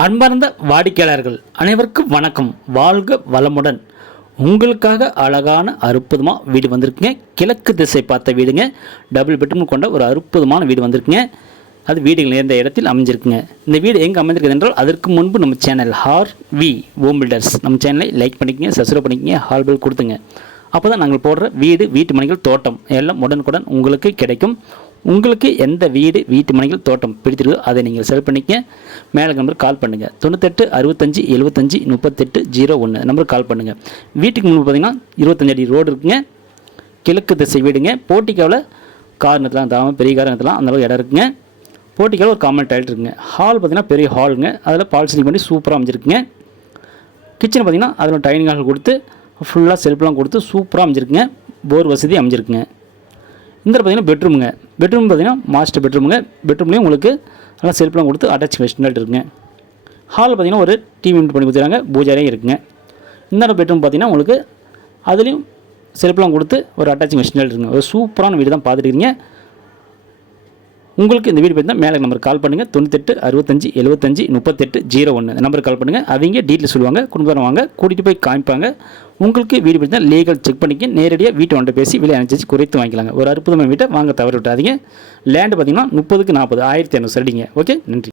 அன்பார்ந்த வாடிக்கையாளர்கள் அனைவருக்கும் வணக்கம். வாழ்க வளமுடன். உங்களுக்காக அழகான அற்புதமாக வீடு வந்திருக்குங்க. கிழக்கு திசை பார்த்த வீடுங்க. டபுள் பெட்ரூம் கொண்ட ஒரு அற்புதமான வீடு வந்திருக்குங்க. அது வீடுகள் நேர்ந்த இடத்தில் அமைஞ்சிருக்குங்க. இந்த வீடு எங்கே அமைஞ்சிருக்குது என்றால் அதற்கு முன்பு நம்ம சேனல் HRV ஹோம் பில்டர்ஸ் நம்ம சேனலை லைக் பண்ணிக்கங்க, சப்ஸ்கிரைப் பண்ணிக்கங்க, ஹால் பில் கொடுத்துங்க. அப்போ தான் நாங்கள் போடுற வீட்டு மனைகள் தோட்டம் எல்லாம் உடனுக்குடன் உங்களுக்கு கிடைக்கும். உங்களுக்கு எந்த வீட்டு மனைகள் தோட்டம் பிடித்திருக்கோ அதை நீங்கள் செலக்ட் பண்ணிக்க. மேலே நம்பர் கால் பண்ணுங்கள். 98 65 75 38 01 நம்பருக்கு கால் பண்ணுங்கள். வீட்டுக்கு முன்பு பார்த்திங்கன்னா 25 அடி ரோடு இருக்குங்க. கிழக்கு திசை வீடுங்க. போட்டிக்காவில் கார் நிறுத்தலாம், தாம பெரிய கார் நிறுத்தலாம், அந்தளவுக்கு இடம் இருக்குங்க. போட்டிக்காவில் ஒரு காமன் டாய்லெட் இருக்குங்க. ஹால் பார்த்திங்கன்னா பெரிய ஹாலுங்க. அதில் பால் சீலிங் பண்ணி சூப்பராக அமைஞ்சிருக்குங்க. கிச்சன் பார்த்திங்கன்னா அதில் டைனிங் ஹால் கொடுத்து ஃபுல்லாக செல்ஃப்லாம் கொடுத்து சூப்பராக அமைஞ்சிருக்குங்க. போர் வசதி அமைஞ்சிருக்குங்க. இந்த பார்த்திங்கன்னா பெட்ரூமுங்க. பெட்ரூம் பார்த்திங்கன்னா மாஸ்டர் பெட்ரூமுங்க. பெட்ரூம்லேயும் உங்களுக்கு நல்லா செல்ஃப்லாம் கொடுத்து அட்டாச் வெஸ்டர்ன் இருக்குங்க. ஹால் பார்த்திங்கன்னா ஒரு டிவி யூனிட் பண்ணி கொடுத்துருக்காங்க. பூஜாரையும் இருக்குங்க. இந்த பெட்ரூம் பார்த்திங்கன்னா உங்களுக்கு அதுலேயும் செல்ஃப்லாம் கொடுத்து ஒரு அட்டாச்சிங் வெஸ்டர்ன் இருக்குங்க. ஒரு சூப்பரான வீடு தான் பார்த்துருக்கீங்க. உங்களுக்கு இந்த வீடு பார்த்தீங்கன்னா மேலே நம்பருக்கு கால் பண்ணுங்கள். 98 65 75 38 01 இந்த நம்பருக்கு கால் பண்ணுங்கள். அவங்க டீட்டெயில் சொல்லுவாங்க. குடும்பம் வாங்க கூட்டிகிட்டு போய் காமிப்பாங்க. உங்களுக்கு வீடு பார்த்தீங்கன்னா லீகல் செக் பண்ணிக்க நேரடியாக வீட்டை வந்துட்டு பேசி விலை அனுப்பிச்சு குறைத்து வாங்கிக்கலாங்க. ஒரு அற்புதமான வீட்டை வாங்க தவறு விட்டாதீங்க. லேண்டு பார்த்தீங்கன்னா 30க்கு 40 1500 சரிங்க. ஓகே, நன்றி.